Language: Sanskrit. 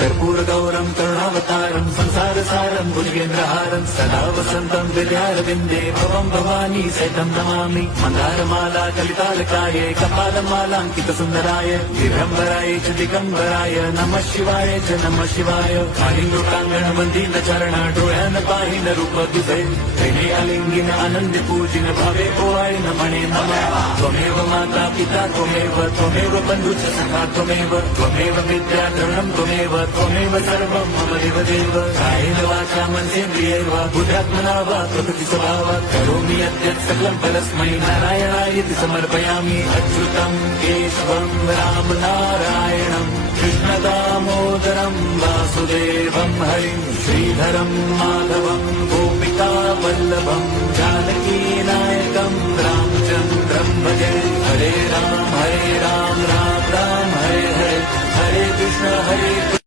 कर्पूरगौरं करुणावतारं संसारसारं भुजगेन्द्रहारं सदा वसन्तं हृदयारविन्दे भवं भवानी सहितं नमामि। मन्दारमाला कलितालकाय कपालमालाङ्कितसुन्दराय दिगम्बराय च दिगम्बराय नमः शिवाय च नमः शिवाय। कालिन्दोटाङ्गणवन्दिन चरण डोळ्यान पाहिन रूप तुझे प्रेमे अलिंगिन आनंद पूजिन भावे ओवाय नमणे नमः। त्वमेव माता पिता त्वमेव बन्धुश्च सखा त्वमेव विद्या द्रविणं त्वमेव सर्वं मम देवदेव। कायेन वाचा मनसेन्द्रियैर्वा बुद्ध्यात्मना वा प्रकृति स्वभावात् करोमि यद्यत् सकलं परस्मै नारायणायेति समर्पयामि। अच्युतं केशवं राम नारायणं कृष्णदामोदरं वासुदेवं हरिं श्रीधरं माधवं गोपिकावल्लभं जानकीनायकं रामचन्द्रं भजे। हरे राम राम राम हरे हरे हरे कृष्ण